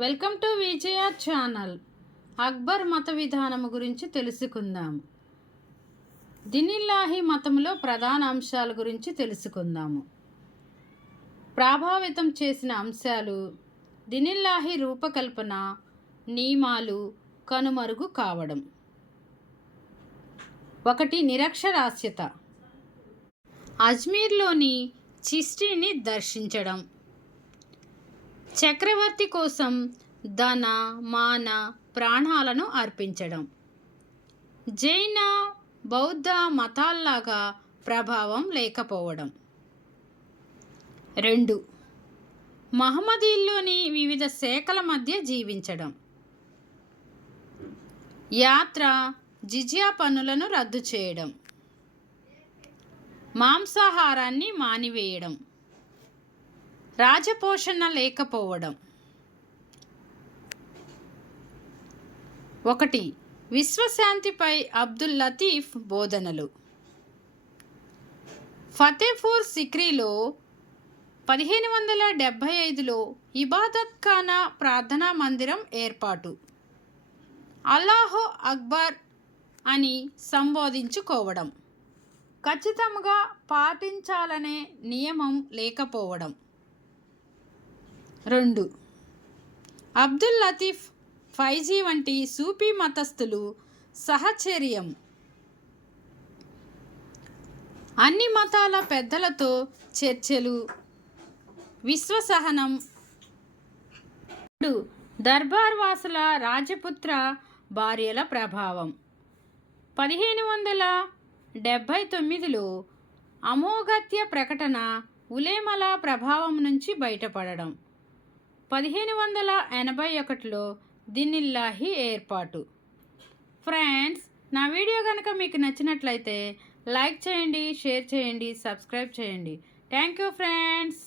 Welcome to Vijaya channel. Akbar మత విధానము గురించి తెలుసుకుందాం. దినిల్లాహి మతంలో ప్రధాన అంశాల గురించి తెలుసుకుందాము. ప్రభావితం చేసిన అంశాలు దినిల్లాహి రూపకల్పన నియమాలు కనుమరుగు కావడం. ఒకటి నిరక్షరాస్యత. అజ్మీర్లోని చిష్టిని దర్శించడం. చక్రవర్తి కోసం ధన మాన ప్రాణాలను అర్పించడం. జైన బౌద్ధ మతాల్లాగా ప్రభావం లేకపోవడం. రెండు. మహమ్మదీల్లోని వివిధ శాఖల మధ్య జీవించడం. యాత్ర జిజియా పనులను రద్దు చేయడం. మాంసాహారాన్ని మానివేయడం. రాజపోషణ లేకపోవడం. ఒకటి విశ్వశాంతిపై అబ్దుల్ లతీఫ్ బోధనలు. ఫతేపూర్ సిక్రీలో పదిహేను వందల డెబ్భై ఐదులో ఇబాదత్ ఖానా ప్రార్థనా మందిరం ఏర్పాటు. అల్లాహో అక్బర్ అని సంబోధించుకోవడం. ఖచ్చితంగా పాటించాలనే నియమం లేకపోవడం. రెండు. అబ్దుల్ లతీఫ్ ఫైజీ వంటి సూఫీ మతస్థులు సహచర్యం. అన్ని మతాల పెద్దలతో చర్చలు. విశ్వసహనం. రెండు దర్బార్ వాసుల రాజపుత్ర భార్యల ప్రభావం. పదిహేను వందల డెబ్భై తొమ్మిదిలో అమోఘత్య ప్రకటన ఉలేమల ప్రభావం నుంచి బయటపడడం. పదిహేను వందల ఎనభై ఒకటిలో దినిల్లాహి ఏర్పాటు. ఫ్రెండ్స్ నా వీడియో కనుక మీకు నచ్చినట్లయితే లైక్ చేయండి షేర్ చేయండి సబ్స్క్రైబ్ చేయండి. Thank you friends.